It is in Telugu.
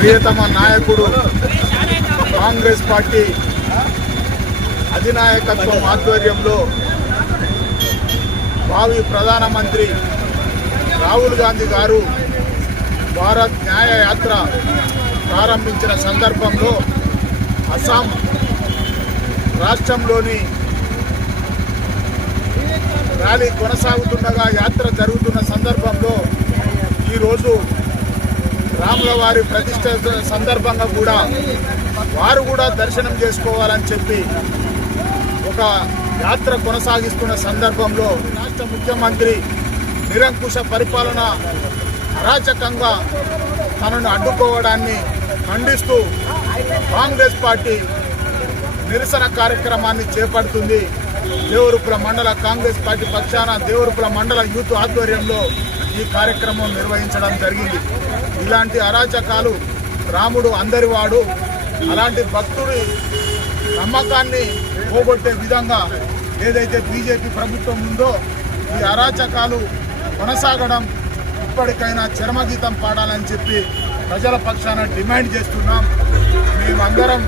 ప్రియతమ నాయకుడు కాంగ్రెస్ పార్టీ అధినాయకత్వం ఆధ్వర్యంలో భావి ప్రధానమంత్రి రాహుల్ గాంధీ గారు భారత్ న్యాయ యాత్ర ప్రారంభించిన సందర్భంలో అస్సాం రాష్ట్రంలోని ర్యాలీ కొనసాగుతుండగా యాత్ర జరుగుతున్న సందర్భంలో ఈరోజు రాముల వారి ప్రతిష్ట సందర్భంగా కూడా వారు కూడా దర్శనం చేసుకోవాలని చెప్పి ఒక యాత్ర కొనసాగిస్తున్న సందర్భంలో రాష్ట్ర ముఖ్యమంత్రి నిరంకుశ పరిపాలన అరాచకంగా తనను అడ్డుకోవడాన్ని ఖండిస్తూ కాంగ్రెస్ పార్టీ నిరసన కార్యక్రమాన్ని చేపడుతుంది. దేవరుపుల మండల కాంగ్రెస్ పార్టీ పక్షాన దేవరుపుల మండల యూత్ ఆధ్వర్యంలో ఈ కార్యక్రమం నిర్వహించడం జరిగింది. ఇలాంటి అరాచకాలు రాముడు అందరివాడు అలాంటి భక్తుడి నమ్మకాన్ని పోగొట్టే విధంగా ఏదైతే బీజేపీ ప్రభుత్వం ఉందో ఈ అరాచకాలు కొనసాగడం ఇప్పటికైనా చరమగీతం పాడాలని చెప్పి ప్రజల పక్షాన డిమాండ్ చేస్తున్నాం. మేమందరం